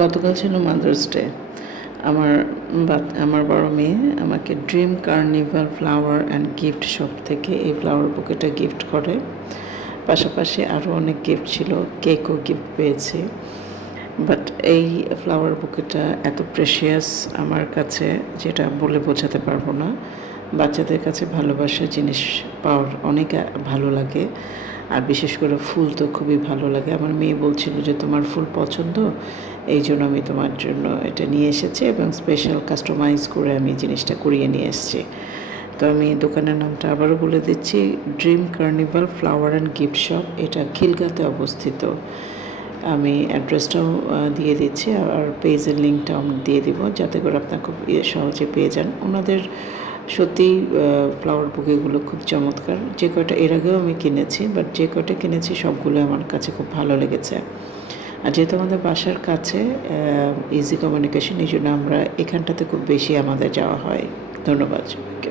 গতকাল ছিল mother's day. আমার আমার বড় মেয়ে আমাকে dream carnival flower and gift shop থেকে এই ফ্লাওয়ার বুকেটা গিফট করে। পাশাপাশি আরও অনেক গিফট ছিল, কেকও গিফট পেয়েছি। বাট এই ফ্লাওয়ার বুকেটা এত প্রেশিয়াস আমার কাছে, যেটা বলে বোঝাতে পারবো না। বাচ্চাদের কাছে ভালোবাসার জিনিস পাওয়ার অনেক ভালো লাগে, আর বিশেষ করে ফুল তো খুবই ভালো লাগে। আমার মেয়ে বলছিল যে তোমার ফুল পছন্দ, এই জন্য আমি তোমার জন্য এটা নিয়ে এসেছি এবং স্পেশাল কাস্টমাইজ করে আমি জিনিসটা করিয়ে নিয়ে এসেছি। তো আমি দোকানের নামটা আবারও বলে দিচ্ছি, dream carnival flower and gift shop. এটা খিলগাঁওতে অবস্থিত। আমি অ্যাড্রেসটাও দিয়ে দিচ্ছি, আর পেজের লিঙ্কটাও আমি দিয়ে দিব, যাতে করে আপনার খুব সহজে পেয়ে যান। ওনাদের সত্যিই ফ্লাওয়ার বুকেগুলো খুব চমৎকার। যে কয়টা এর আগেও আমি কিনেছি, বাট যে কয়টা কিনেছি সবগুলো আমার কাছে খুব ভালো লেগেছে। আর যেহেতু আমাদের বাসার কাছে ইজি কমিউনিকেশন, এই জন্য আমরা এখানটাতে খুব বেশি আমাদের যাওয়া হয়। ধন্যবাদ সবাইকে।